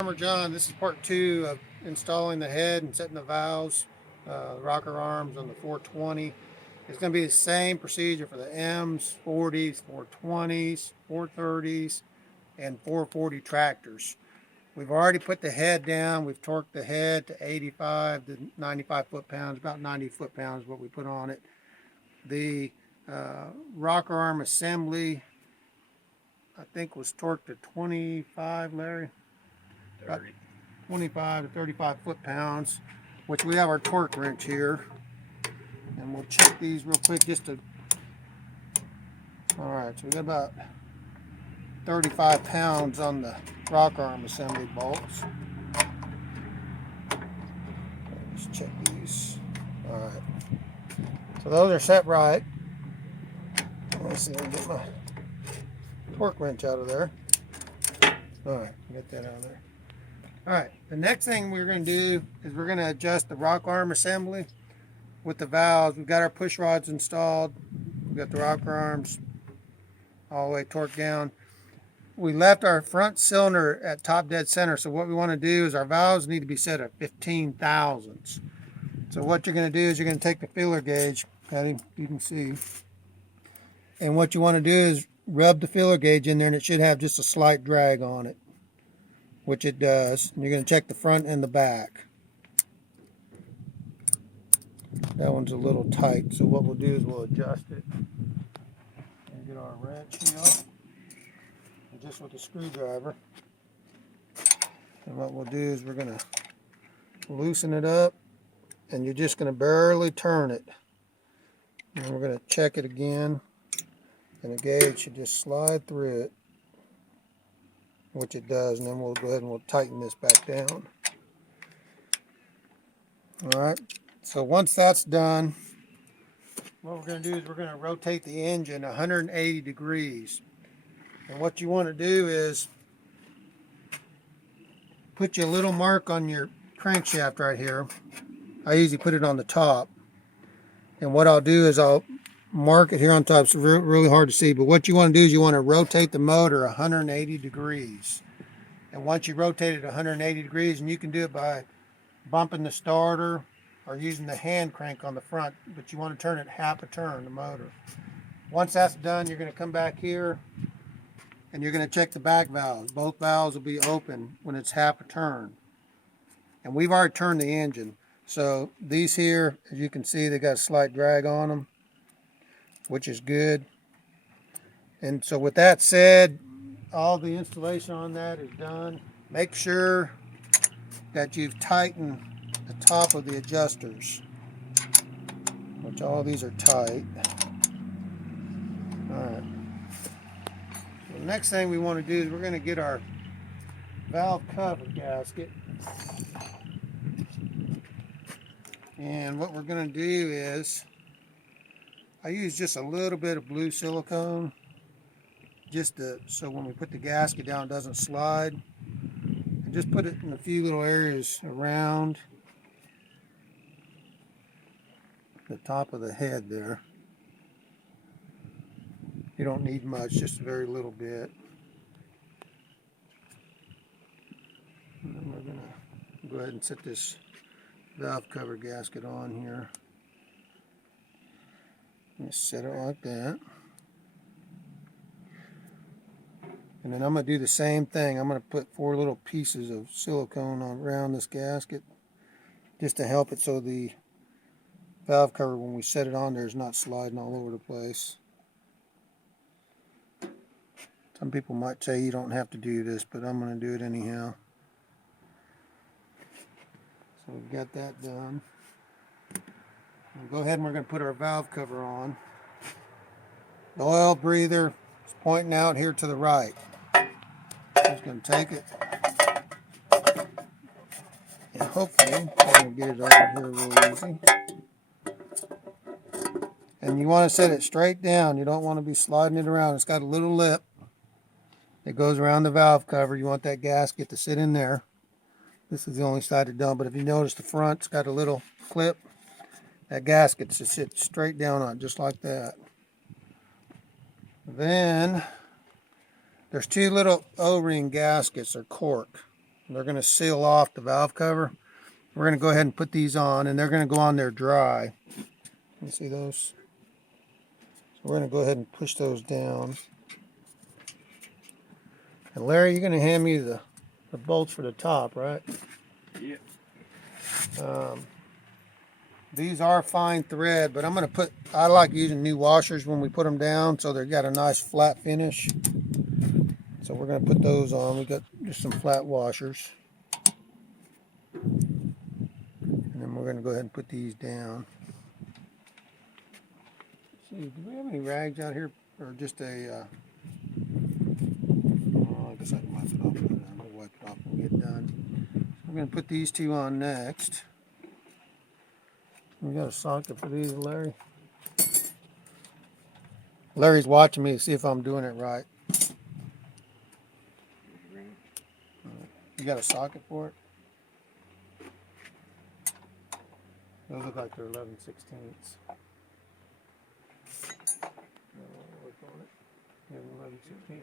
Farmer John, this is part 2 of installing the head and setting the valves, rocker arms on the 420. It's going to be the same procedure for the M's, 40s, 420s, 430s, and 440 tractors. We've already put the head down. We've torqued the head to 85 to 95 foot-pounds, about 90 foot-pounds is what we put on it. The rocker arm assembly, I think, was torqued to 25, Larry? 30. 25 to 35 foot-pounds, which we have our torque wrench here. And we'll check these real quick just to... Alright, so we got about 35 pounds on the rocker arm assembly bolts. Let's check these. Alright. So those are set right. Let's see if I can get my torque wrench out of there. Alright, get that out of there. Alright, the next thing we're going to do is we're going to adjust the rock arm assembly with the valves. We've got our push rods installed. We've got the rocker arms all the way torqued down. We left our front cylinder at top dead center, so what we want to do is our valves need to be set at 15 thousandths. So what you're going to do is you're going to take the feeler gauge, Patty, you can see, and what you want to do is rub the feeler gauge in there, and it should have just a slight drag on it, which it does. And you're going to check the front and the back. That one's a little tight, so what we'll do is we'll adjust it and get our wrench here, and just with a screwdriver. And what we'll do is we're going to loosen it up, and you're just going to barely turn it. And we're going to check it again, and the gauge should just slide through it, which it does, and then we'll go ahead and we'll tighten this back down. Alright, so once that's done, what we're going to do is we're going to rotate the engine 180 degrees. And what you want to do is put you a little mark on your crankshaft right here. I usually put it on the top. And what I'll do is I'll mark it here on top. It's really hard to see, but what you want to do is you want to rotate the motor 180 degrees. And once you rotate it 180 degrees, and you can do it by bumping the starter or using the hand crank on the front, but you want to turn it half a turn, the motor. Once that's done, you're going to come back here and you're going to check the back valves. Both valves will be open when it's half a turn. And we've already turned the engine. So these here, as you can see, they got a slight drag on them, which is good. And so with that said, all the installation on that is done. Make sure that you've tightened the top of the adjusters, which all these are tight. Alright. So the next thing we want to do is we're going to get our valve cover gasket. And what we're going to do is, I use just a little bit of blue silicone, just so when we put the gasket down it doesn't slide. And just put it in a few little areas around the top of the head there. You don't need much, just a very little bit. And then we're going to go ahead and set this valve cover gasket on here. Just set it like that. And then I'm going to do the same thing. I'm going to put 4 little pieces of silicone on around this gasket just to help it so the valve cover, when we set it on there, is not sliding all over the place. Some people might say you don't have to do this, but I'm going to do it anyhow. So we've got that done. We'll go ahead and we're going to put our valve cover on. The oil breather is pointing out here to the right. Just going to take it, and hopefully I'm going to get it over here real easy. And you want to set it straight down. You don't want to be sliding it around. It's got a little lip that goes around the valve cover. You want that gasket to sit in there. This is the only side it don't, but if you notice the front's got a little clip. That gasket should sit straight down on it, just like that. Then there's 2 little O-ring gaskets or cork. They're going to seal off the valve cover. We're going to go ahead and put these on, and they're going to go on there dry. You see those? So we're going to go ahead and push those down. And Larry, you're going to hand me the bolts for the top, right? Yep. These are fine thread, but I'm going to put, I like using new washers when we put them down so they've got a nice flat finish. So we're going to put those on. We got just some flat washers. And then we're going to go ahead and put these down. See, do we have any rags out here? Or just a, oh, I guess I can wipe it off. I'm going to wipe it off when we get done. So I'm going to put these two on next. We got a socket for these, Larry. Larry's watching me to see if I'm doing it right. You got a socket for it? Those look like they're 11/16. Work on it. Yeah, 11/16.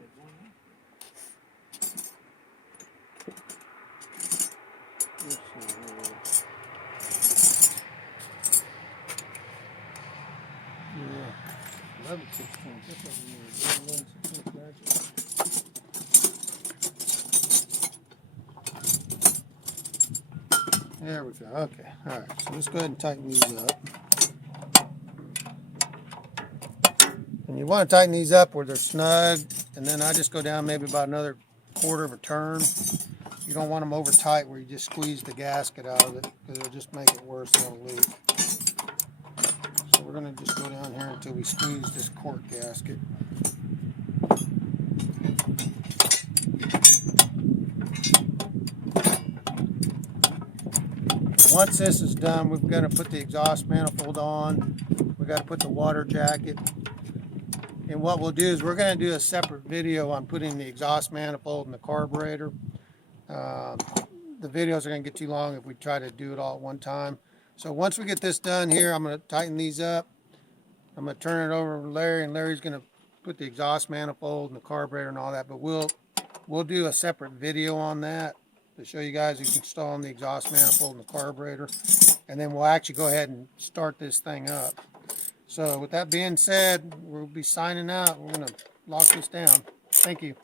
Let's see here. Yeah, 11/16. This one here. 11/16 ratchet. There we go. Okay. All right. So let's go ahead and tighten these up. And you want to tighten these up where they're snug, and then I just go down maybe about another quarter of a turn. You don't want them over tight where you just squeeze the gasket out of it, because it'll just make it worse than a leak. So we're going to just go down here until we squeeze this cork gasket. Once this is done, we're going to put the exhaust manifold on. We've got to put the water jacket. And what we'll do is we're going to do a separate video on putting the exhaust manifold in the carburetor. The videos are going to get too long if we try to do it all at one time. So once we get this done here, I'm going to tighten these up. I'm going to turn it over to Larry, and Larry's going to put the exhaust manifold and the carburetor and all that. But we'll do a separate video on that to show you guys installing the exhaust manifold and the carburetor. And then we'll actually go ahead and start this thing up. So with that being said, we'll be signing out. We're going to lock this down. Thank you.